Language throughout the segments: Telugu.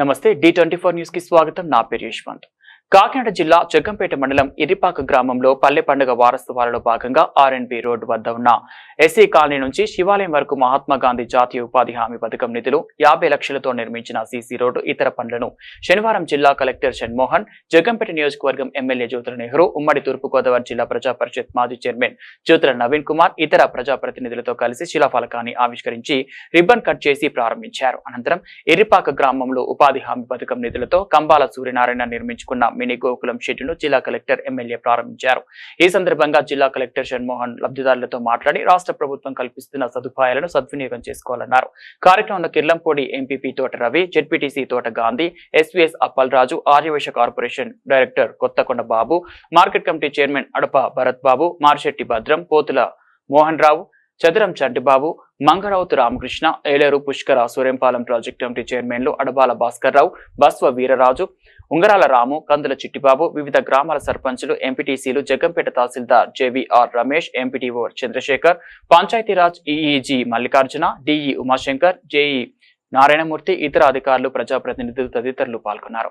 నమస్తే డి ట్వంటీ ఫోర్ న్యూస్కి స్వాగతం. నా పేరు యశ్వంత్. కాకినాడ జిల్లా జగ్గంపేట మండలం ఇరిపాక గ్రామంలో పల్లె పండుగ వారసత్వాలలో భాగంగా ఆర్ఎన్బి రోడ్డు వద్ద ఉన్న ఎస్సీ కాలనీ నుంచి శివాలయం వరకు మహాత్మా గాంధీ జాతీయ ఉపాధి హామీ పథకం నిధులు యాభై లక్షలతో నిర్మించిన సీసీ రోడ్డు ఇతర పనులను శనివారం జిల్లా కలెక్టర్ షణ్మోహన్ జగ్గంపేట నియోజకవర్గం ఎమ్మెల్యే జ్యోతుల నెహ్రూ ఉమ్మడి తూర్పుగోదావరి జిల్లా ప్రజా పరిషత్ మాజీ చైర్మన్ జ్యోతుల నవీన్ కుమార్ ఇతర ప్రజాప్రతినిధులతో కలిసి శిలాఫలకాన్ని ఆవిష్కరించి రిబ్బన్ కట్ చేసి ప్రారంభించారు. అనంతరం ఇరిపాక గ్రామంలో ఉపాధి హామీ పథకం నిధులతో కంబాల సూర్యనారాయణ నిర్మించుకున్న మినీ గోకులం షెడ్డును జిల్లా కలెక్టర్ ఎమ్మెల్యే ప్రారంభించారు. ఈ సందర్భంగా జిల్లా కలెక్టర్ షణ్మోహన్ లబ్ధిదారులతో మాట్లాడి రాష్ట్ర ప్రభుత్వం కల్పిస్తున్న సదుపాయాలను సద్వినియోగం చేసుకోవాలన్నారు. కార్యక్రమంలో Kirlampudi MPP Thota Ravi ZPTC Thota Gandhi SVS Appal Raju Aryavesha corporation director Kothakonda Babu market committee chairman Adapa Bharat Babu Marshetti Bhadram Pothula Mohan Rao Chadaram Chantibabu మంగరావుతు Ramakrishna Yeleru Pushkara Suryampalem project committee చైర్మన్లు అడబాల భాస్కర్రావు బస్వ వీరరాజు ఉంగరాల రాము కందుల చిట్టిబాబు వివిధ గ్రామాల సర్పంచులు ఎంపీటీసీలు Jaggampeta tahsildar JVR Ramesh MPDO Chandrashekar Panchayati Raj EEG Mallikarjuna DE Umashankar JE Narayanamurthy ఇతర అధికారులు ప్రజాప్రతినిధులు తదితరులు పాల్గొన్నారు.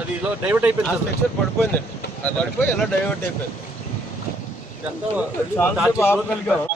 అది ఇలా డైవర్ట్ అయిపోయింది సార్ పడిపోయింది. పడిపోయి ఇలా డైవర్ట్ అయిపోయింది. ఆపగలిగాం.